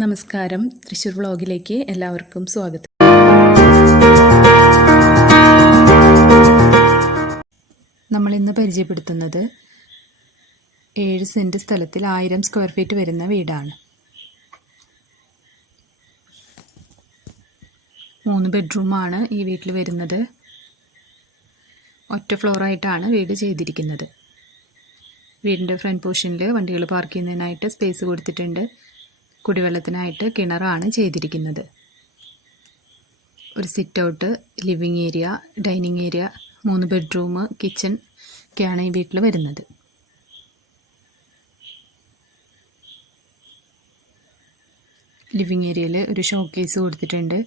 നമസ്കാരം. തൃശ്ശൂർ വ്ളോഗിലേക്ക് എല്ലാവർക്കും സ്വാഗതം. നമ്മൾ ഇന്ന് പരിചയപ്പെടുത്തുന്നത് ഏഴ് സെന്റ് സ്ഥലത്തിൽ ആയിരം സ്ക്വയർ ഫീറ്റ് വരുന്ന വീടാണ്. മൂന്ന് ബെഡ്റൂമാണ് ഈ വീട്ടിൽ വരുന്നത്. ഒറ്റ ഫ്ലോറായിട്ടാണ് വീട് ചെയ്തിരിക്കുന്നത്. വീടിന്റെ ഫ്രണ്ട് പോർഷനിൽ വണ്ടികൾ പാർക്ക് ചെയ്യുന്നതിനായിട്ട് സ്പേസ് കൊടുത്തിട്ടുണ്ട്. കുടിവെള്ളത്തിനായിട്ട് കിണറാണ് ചെയ്തിരിക്കുന്നത്. ഒരു sit out living area dining area മൂന്ന് ബെഡ്റൂം കിച്ചൺ ഒക്കെയാണ് ഈ വീട്ടിൽ വരുന്നത്. ലിവിങ് ഏരിയയിൽ ഒരു ഷോക്കേസ് കൊടുത്തിട്ടുണ്ട്.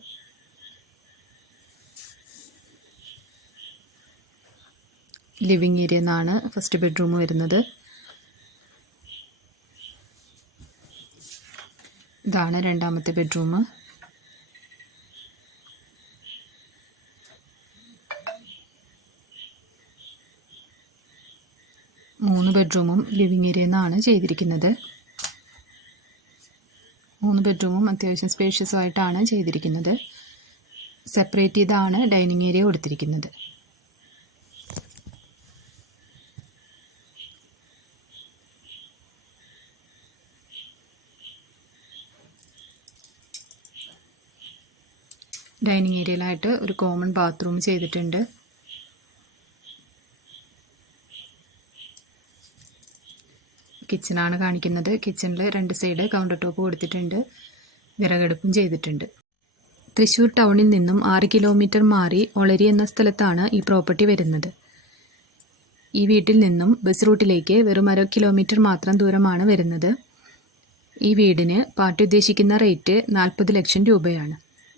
ലിവിങ് ഏരിയ എന്നാണ് ഫസ്റ്റ് ബെഡ്റൂം വരുന്നത്. ഇതാണ് രണ്ടാമത്തെ ബെഡ്റൂം മൂന്ന് ബെഡ്റൂമും ലിവിങ് ഏരിയ എന്നാണ് ചെയ്തിരിക്കുന്നത്. മൂന്ന് ബെഡ്റൂമും അത്യാവശ്യം സ്പേഷ്യസുമായിട്ടാണ് ചെയ്തിരിക്കുന്നത്. സെപ്പറേറ്റ് ചെയ്താണ് ഡൈനിങ് ഏരിയ കൊടുത്തിരിക്കുന്നത്. ഡൈനിങ് ഏരിയയിലായിട്ട് ഒരു കോമൺ ബാത്റൂം ചെയ്തിട്ടുണ്ട്. കിച്ചണാണ് കാണിക്കുന്നത്. കിച്ചണിൽ രണ്ട് സൈഡ് കൗണ്ടർ ടോപ്പ് കൊടുത്തിട്ടുണ്ട്. വിറകടുപ്പും ചെയ്തിട്ടുണ്ട്. തൃശ്ശൂർ ടൗണിൽ നിന്നും ആറ് കിലോമീറ്റർ മാറി ഒളരി എന്ന സ്ഥലത്താണ് ഈ പ്രോപ്പർട്ടി വരുന്നത്. ഈ വീട്ടിൽ നിന്നും ബസ് റൂട്ടിലേക്ക് വെറും അര കിലോമീറ്റർ മാത്രം ദൂരമാണ് വരുന്നത്. ഈ വീടിന് പാർട്ടി ഉദ്ദേശിക്കുന്ന റേറ്റ് നാൽപ്പത് ലക്ഷം രൂപയാണ്.